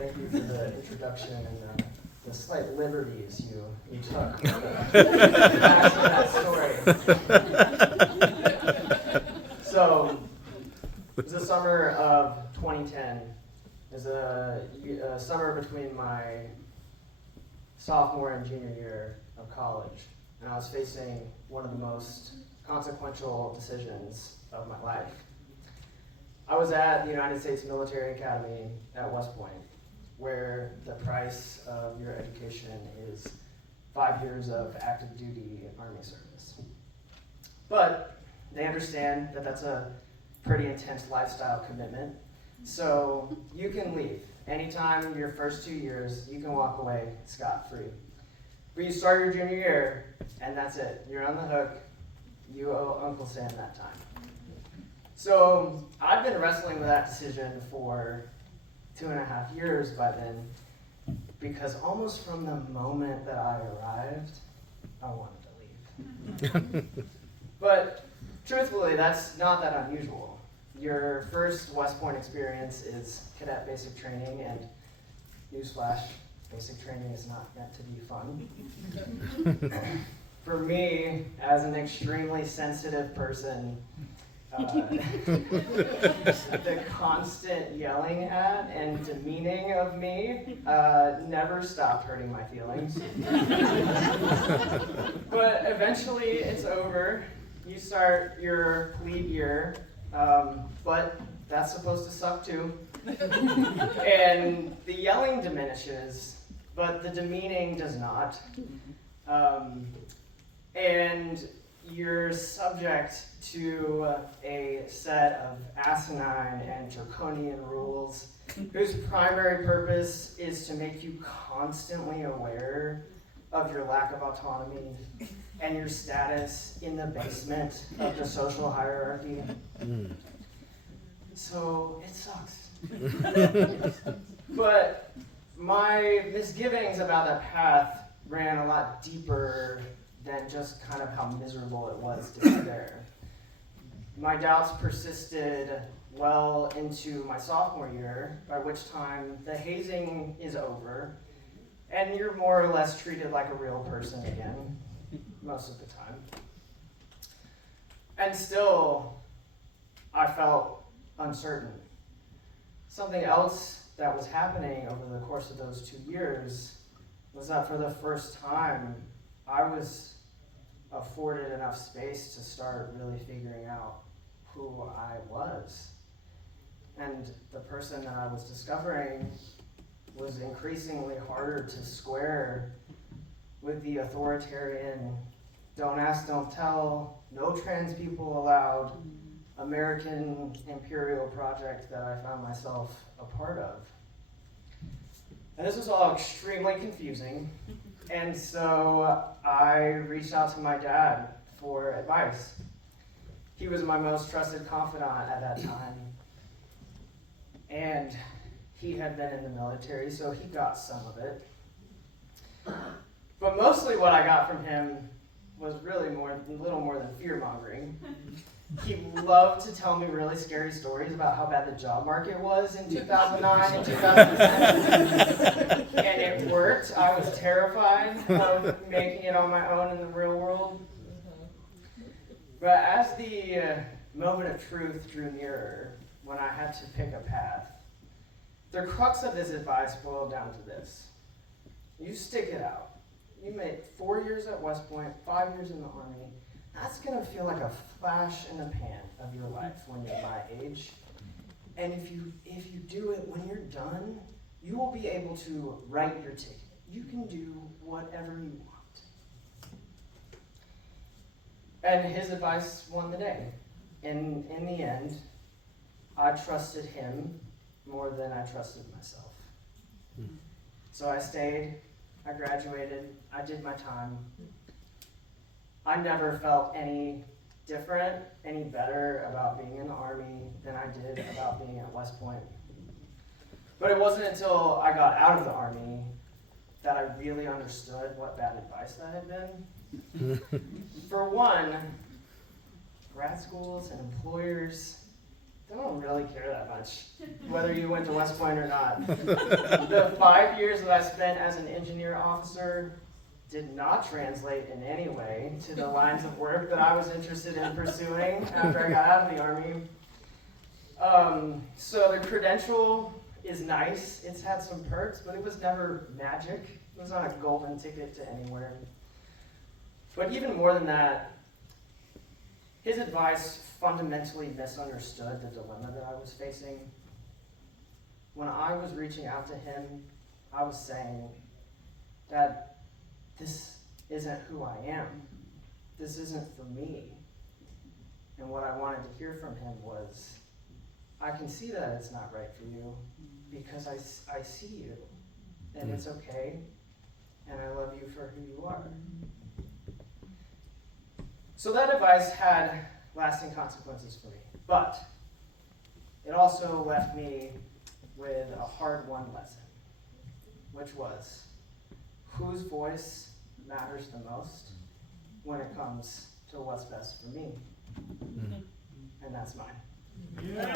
Thank you for the introduction and the slight liberties you took with that story. So, it was the summer of 2010. It was a summer between my sophomore and junior year of college, and I was facing one of the most consequential decisions of my life. I was at the United States Military Academy at West Point, where the price of your education is 5 years of active duty Army service. But they understand that that's a pretty intense lifestyle commitment, so you can leave. Anytime your first 2 years, you can walk away scot-free. But you start your junior year, and that's it. You're on the hook. You owe Uncle Sam that time. So I've been wrestling with that decision for 2.5 years by then, because almost from the moment that I arrived, I wanted to leave. But truthfully, that's not that unusual. Your first West Point experience is cadet basic training, and newsflash, basic training is not meant to be fun. For me, as an extremely sensitive person, the constant yelling at and demeaning of me never stopped hurting my feelings. But eventually it's over. You start your plebe year, but that's supposed to suck too. And the yelling diminishes, but the demeaning does not. And you're subject to a set of asinine and draconian rules whose primary purpose is to make you constantly aware of your lack of autonomy and your status in the basement of the social hierarchy. So it sucks. But my misgivings about that path ran a lot deeper than just kind of how miserable it was to be there. My doubts persisted well into my sophomore year, by which time the hazing is over, and you're more or less treated like a real person again, most of the time. And still, I felt uncertain. Something else that was happening over the course of those 2 years was that for the first time, I was afforded enough space to start really figuring out who I was. And the person that I was discovering was increasingly harder to square with the authoritarian, don't ask, don't tell, no trans people allowed, American imperial project that I found myself a part of. And this was all extremely confusing. And so I reached out to my dad for advice. He was my most trusted confidant at that time. And he had been in the military, so he got some of it. But mostly what I got from him was really a little more than fear-mongering. He loved to tell me really scary stories about how bad the job market was in 2009 and 2010. And it worked. I was terrified of making it on my own in the real world. But as the moment of truth drew nearer, when I had to pick a path, the crux of this advice boiled down to this. You stick it out. You make 4 years at West Point, 5 years in the Army. That's going to feel like a flash in the pan of your life when you're my age. And if you do it when you're done, you will be able to write your ticket. You can do whatever you want. And his advice won the day. In the end, I trusted him more than I trusted myself. So I stayed, I graduated, I did my time. I never felt any different, any better about being in the Army than I did about being at West Point. But it wasn't until I got out of the Army that I really understood what bad advice that had been. For one, grad schools and employers, don't really care that much whether you went to West Point or not. The 5 years that I spent as an engineer officer did not translate in any way to the lines of work that I was interested in pursuing after I got out of the Army. So the credential is nice. It's had some perks, but it was never magic. It was not a golden ticket to anywhere. But even more than that, his advice fundamentally misunderstood the dilemma that I was facing. When I was reaching out to him, I was saying, Dad, this isn't who I am. This isn't for me. And what I wanted to hear from him was, I can see that it's not right for you because I see you, and it's okay, and I love you for who you are. So that advice had lasting consequences for me, but it also left me with a hard-won lesson, which was whose voice matters the most when it comes to what's best for me. And that's mine. Yeah.